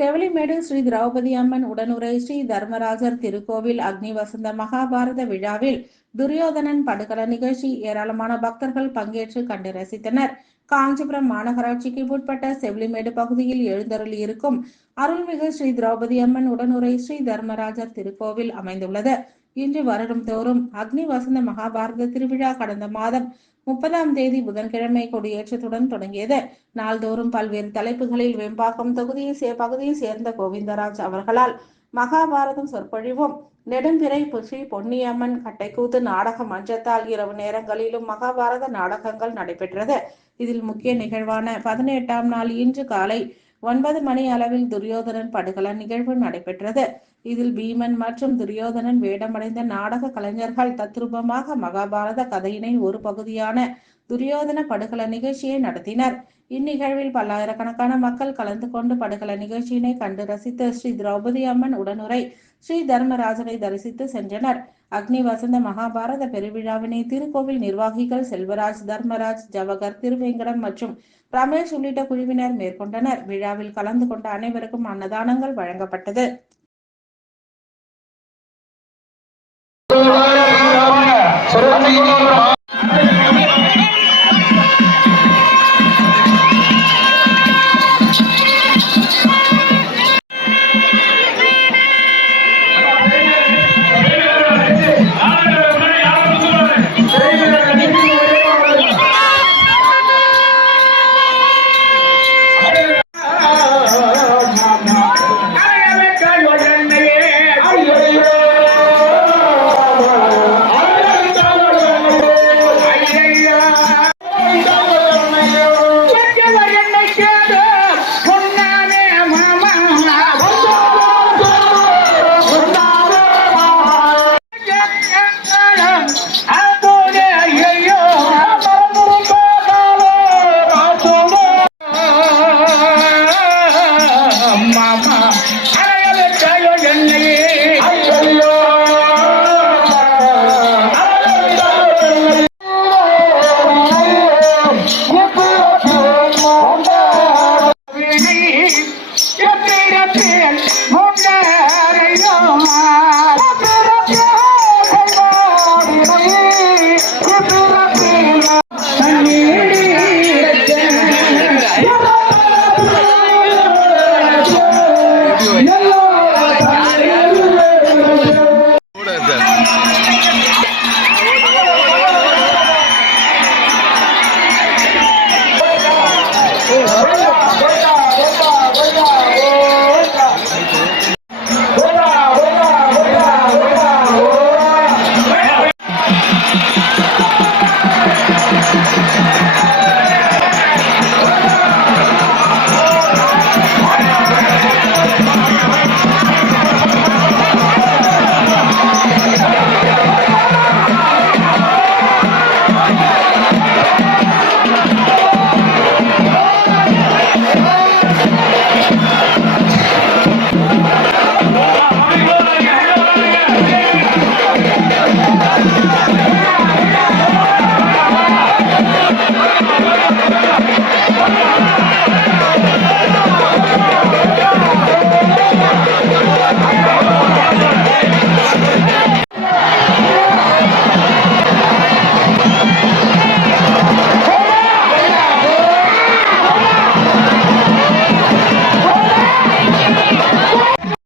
செவிலிமேடு ஸ்ரீ திரௌபதி அம்மன் உடனுரை ஸ்ரீ தர்மராஜர் திருக்கோவில் அக்னி வசந்த மகாபாரத விழாவில் துரியோதனன் படுகள நிகழ்ச்சி ஏராளமான பக்தர்கள் பங்கேற்று கண்டு ரசித்தனர். காஞ்சிபுரம் மாநகராட்சிக்கு உட்பட்ட செவிலிமேடு பகுதியில் எழுந்தருளி இருக்கும் அருள்மிகு ஸ்ரீ திரௌபதி அம்மன் உடனுரை ஸ்ரீ தர்மராஜர் திருக்கோவில் அமைந்துள்ளது. இன்று வருடம் தோறும் அக்னி வசந்த மகாபாரத திருவிழா கடந்த மாதம் 30ஆம் தேதி புதன்கிழமை கொடியேற்றத்துடன் தொடங்கியது. நாள்தோறும் பல்வேறு தலைப்புகளில் வெம்பாக்கம் பகுதியை சேர்ந்த கோவிந்தராஜ் அவர்களால் மகாபாரதம் சொற்பொழிவும், நெடும்பிறை ஸ்ரீ பொன்னியம்மன் கட்டைக்கூத்து நாடக மன்றத்தால் இரவு நேரங்களிலும் மகாபாரத நாடகங்கள் நடைபெற்றது. இதில் முக்கிய நிகழ்வான 18ஆம் நாள் இன்று காலை 9 மணி அளவில் துரியோதனன் படுகள நிகழ்வு நடைபெற்றது. இதில் பீமன் மற்றும் துரியோதனன் வேடமடைந்த நாடக கலைஞர்கள் தத்ரூபமாக மகாபாரத கதையினை ஒரு பகுதியான துரியோதன படுகள நிகழ்ச்சியை நடத்தினர். இந்நிகழ்வில் பல்லாயிரக்கணக்கான மக்கள் கலந்து கொண்டு படுகள நிகழ்ச்சியினை கண்டு ரசித்து ஸ்ரீ திரௌபதி அம்மன் உடனுரை ஸ்ரீ தர்மராஜனை தரிசித்து சென்றனர். அக்னி வசந்த மகாபாரத பெருவிழாவினை திருக்கோவில் நிர்வாகிகள் செல்வராஜ், தர்மராஜ், ஜவகர், திருவேங்கடம் மற்றும் ரமேஷ் உள்ளிட்ட குழுவினர் மேற்கொண்டனர். விழாவில் கலந்து கொண்ட அனைவருக்கும் அன்னதானங்கள் வழங்கப்பட்டது. Mama